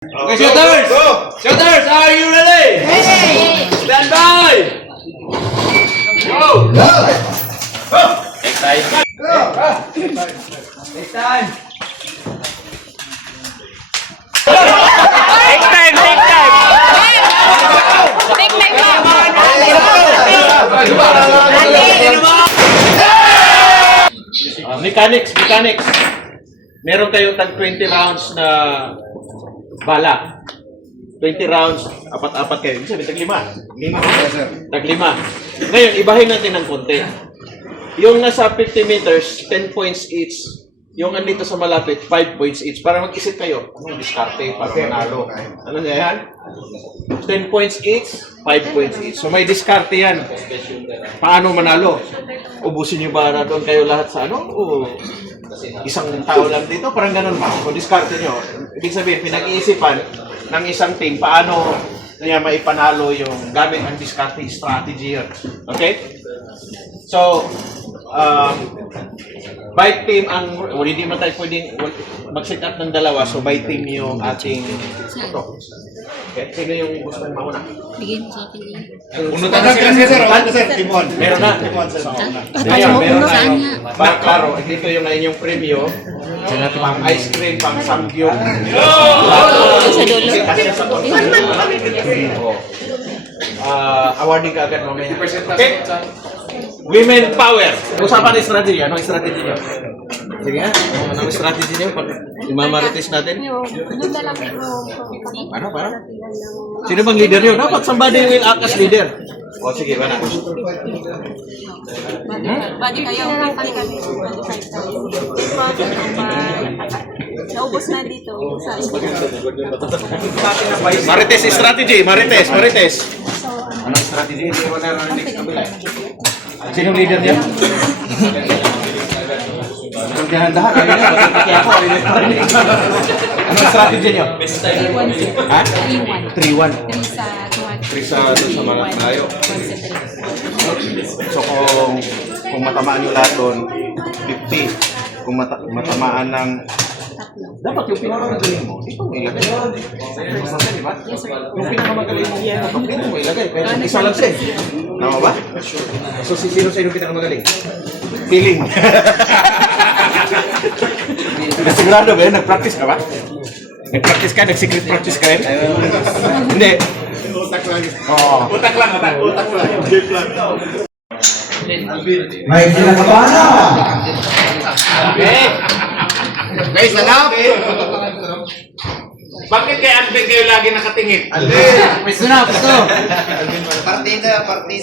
Okay, shooters! Shooters, are you ready? Stand by! Go! Take time. Take time. Take time, take time. Take time Mechanics. Meron kayo tag 20 rounds na bala. 20 rounds, apat-apat kayo. Ibig sabihin, tag 5. Tag 5. Ngayon, ibahin natin ng konti. Yung nasa 50 meters, 10 points each. Yung andito sa malapit, 5 points each. Para mag-isip kayo, anong diskarte para manalo? Ano na yan? 10 points each, 5 points each. So may diskarte yan. Paano manalo? Ubusin nyo ba na doon kayo lahat sa ano? O isang tao lang dito? Parang ganun ba? Kung diskarte nyo, ibig sabihin, pinag-iisipan ng isang team paano niya maipanalo yung gamit ang diskarte strategy yun. Okay? So, by team ang hindi man tayo pwedeng mag-set up ng dalawa, so by team yung ating ito. Okay, sino yung gusto mong mauna? Bigyan mo sa akin yan. Unutan na sila sir, Team 1. Meron na. Ngayon, meron na yung klaro, dito yung na inyong premyo, pang ice cream, pang samgyup. Sa dulo. Kasi sa awarding ka agad mamaya. Okay? Women power. Usapan ng strategy. Anong strategy nyo? Sige nga. Anong strategy nyo? Pag imamarites natin? Ano? Parang? Sino bang leader nyo? Dapat somebody will act as leader. O sige, wala. Badi kayo, kami kami. Naubos na dito. Marites strategy. Marites. Anong strategy? Hindi mo na next kabila. Sinong leader niya? Kung dahan-dahan, ayun na. Matutiki ako. Anong strategy niyo? Ha? 3-1. 3 sa mga tayo. So kung matamaan yung lahat doon, 50. Kung matamaan ng dapat yung pinakamagaling mo, ito mo ilagay. Diba? Yung pinakamagaling mo, ito mo ilagay. Pero isa lang siya. Tama ba? So sino sa inyo pinakamagaling? Feeling. Sigurado ba yun? Nag-practice ka ba? Nag-practice ka? Nag-secret practice ka rin? Hindi. Utak lang. Utak lang. Game lang. May kinakabana! Okay. Guys, alam? Bakit kay Alvin kayo lagi nakatingin? Alvin! Pwesto na. Partida. Okay,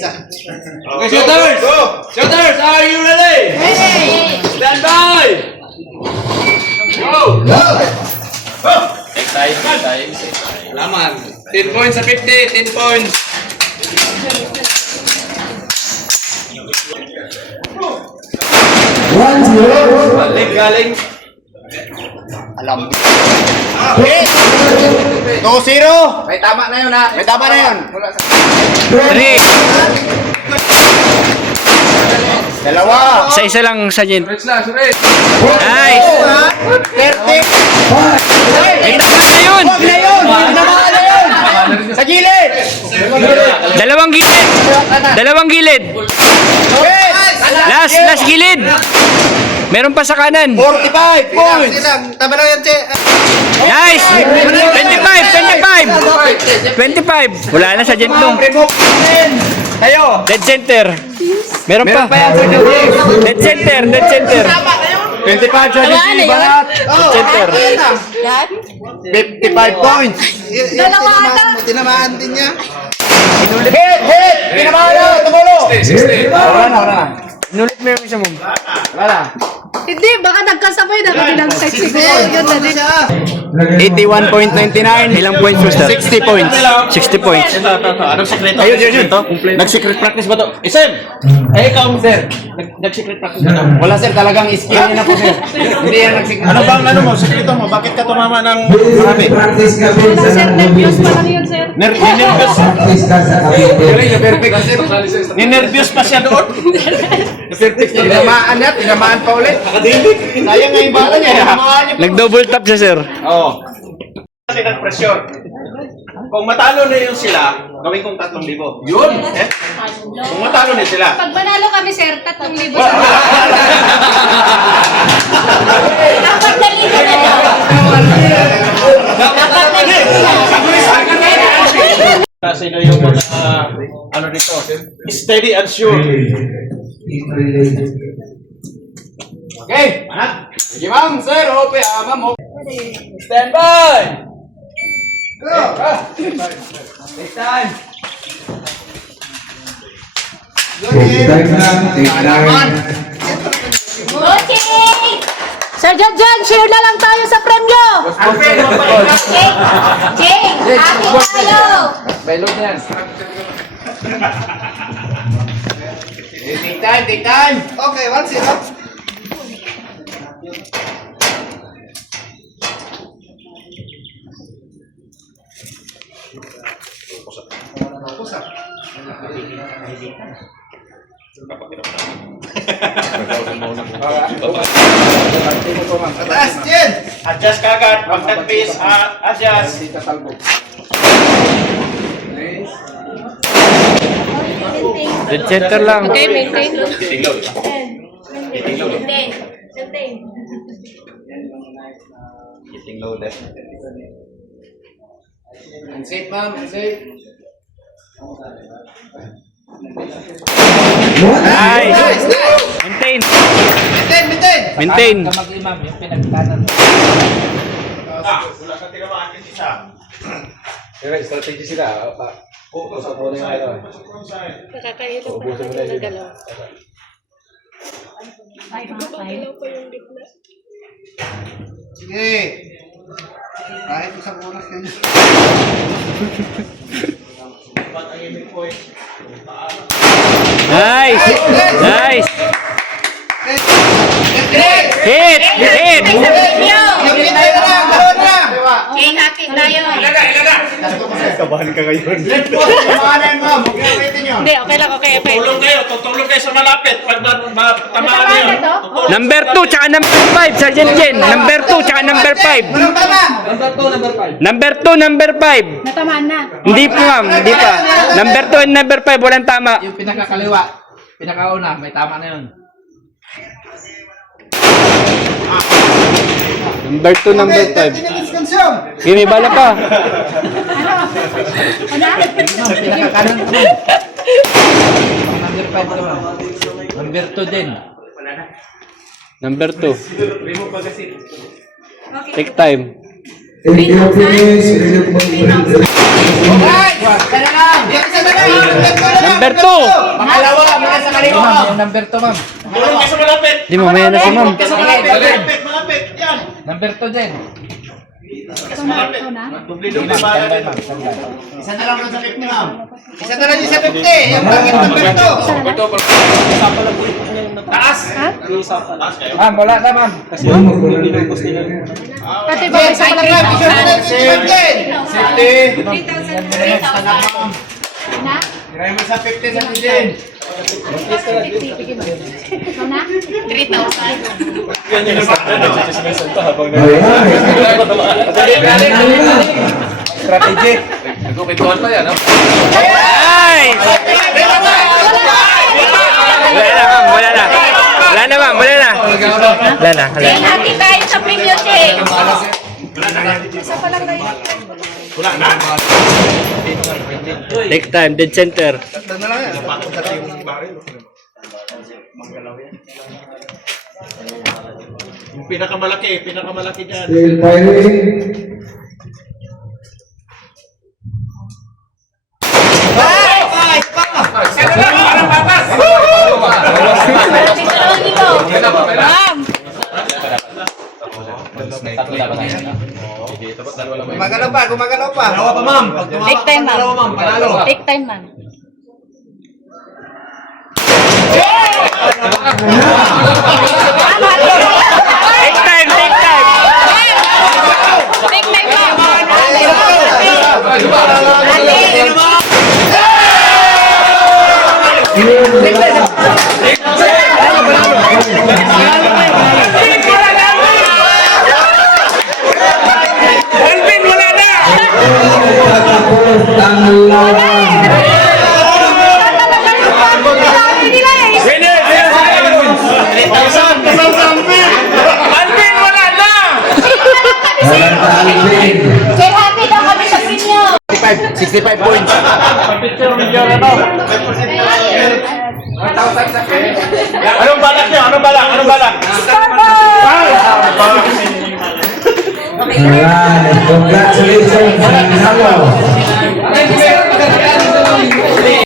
shooters! Shooters, are you ready? Stand by! Go! Take time. Laman. 10 points sa 50, 10 points. Galing. Alam. 2-0! May tama na yun ha. 3. Dalawa. Isa lang sa Jen. Nice. Sa gilid! Dalawang gilid. Last gilid. Meron pa sa kanan. 45 points! Tama na yan, Che. Nice. 25. Wala na sa Jen to. Tayo! Dead center. Meron pa. Dead center. 25 siya dito, Banat! Dead center. Yan? 55 points! Dalawa ata. Tinamaan din niya. Hit! Pinamahal na! Tumulo! 60. Wala na. Inulit mo yung isa mo. Wala na. Hindi, baka nagkasabay na kami ng sex siguro. Yun na din. 81.99. Ilang points mo, sir? 60 points. 60 points. Ito. Anong sekreto? Ayun. Nag-secret practice ba to? Isem! Ikaw, sir. Nag-secret practice ba to? Wala, sir. Talagang skill niya na po, sir. Hindi yan nagsikap. Ano bang sekreto mo? Bakit ka tumama ng marami? Wala, sir. Nervyos pa lang yun, sir. Ninervyos pa siya doon? Tinamaan pa ulit. Nakadilig. Sayang nga yung bala niya. Nag-double tap siya, sir. Oo. Kasi ng pressure. Kung matalo na yun sila, gawin kong 3,000. Yun! Eh? Kung matalo na sila. Pag manalo kami, sir, 3,000. Dapat naligo na daw. Dapat naligo na. Sino yung mga, ano dito? Steady and sure. Okay. Sige, ma'am, sir. Ope, ma'am. Stand by. Go. Take time. Coaching! Sir John, share na lang tayo sa premyo. Jing! Ating tayo! Bailot yan. Take time, take time. Okay, 1-0. Taas, Jen! Adjust kagad. Pag nag-base, adjust. Dead center lang. Okay, maintain. Getting loaded. Safe, ma'am. Safe. Nice! Maintain! Maintain! Mag-imam, yung pinagkanan. Wala kang tinamaan kasi isa. Pero strategy sila. Focus sa muna yung ano. Nakakahilo pa naman yung nagalaw. Sige. Kahit isang oras kayo. Nice! Nice! Hit! Hit! Yung pinay na lang, gano'n lang. Jing, ating tayo. Kabahan ka ngayon. Kumahanan mo, huwag na ulitin yun. Hindi, okay lang, okay. Tutulong kayo sa malapit. Pag matamaan na yun. Number 2 tsaka number 5, Sergeant Jen. Number 2 tsaka number 5. Walang tama. Number 2, number 5. Natamaan na. Hindi pa ma'am, hindi pa. Number 2 and number 5, walang tama. Yung pinakakaliwa, pinakauna, may tama na yun. Number 2, number 5. Give me bala pa. Pinakakanan ko. Number 5 naman. Number 2 din. Number 2. Take time. Okay! Kaya lang! Isa na lang! Number 2. Pangalawa, mga sa kaliwa. Yung number 2, ma'am. Tulong kayo sa malapit. Di mamaya na si ma'am. Malapit. Yan. Number 2 din. Malapit. Dubli-dubli bala din. Isa na lang sa 50, ma'am. Isa na lang yung sa 50. Yung bakit number 2. Taas. Taas kayo. Ma'am, wala na, ma'am. Ate, babay sa malapit. Na? Kiray mo sa 50 sa din. Ikaw na? 3,000. Strategy. Nagkumpituan pa yan, no? Nice! Wala na ma'am, wala na. Wala na ma'am, wala na. Wala na, wala Jing, na. ating tayo sa premyo, Jing. Take time, dead center. Yung pinakamalaki dyan. Ma'am! Gumagalaw pa, gumagalaw pa. Dalawa pa, ma'am. Pag Take time, ma'am. panalo. Take time, ma'am. Take time, take time. Take time, ma'am. Alvin, wala na! ang laban. Winner! 3,000! Wala na! Wala na Alvin. Kaya happy daw kami sa inyo. 65 points. Picture video na to. Anong balak nyo? Anong balak? Anong balak? Alright, congratulations, Manalo.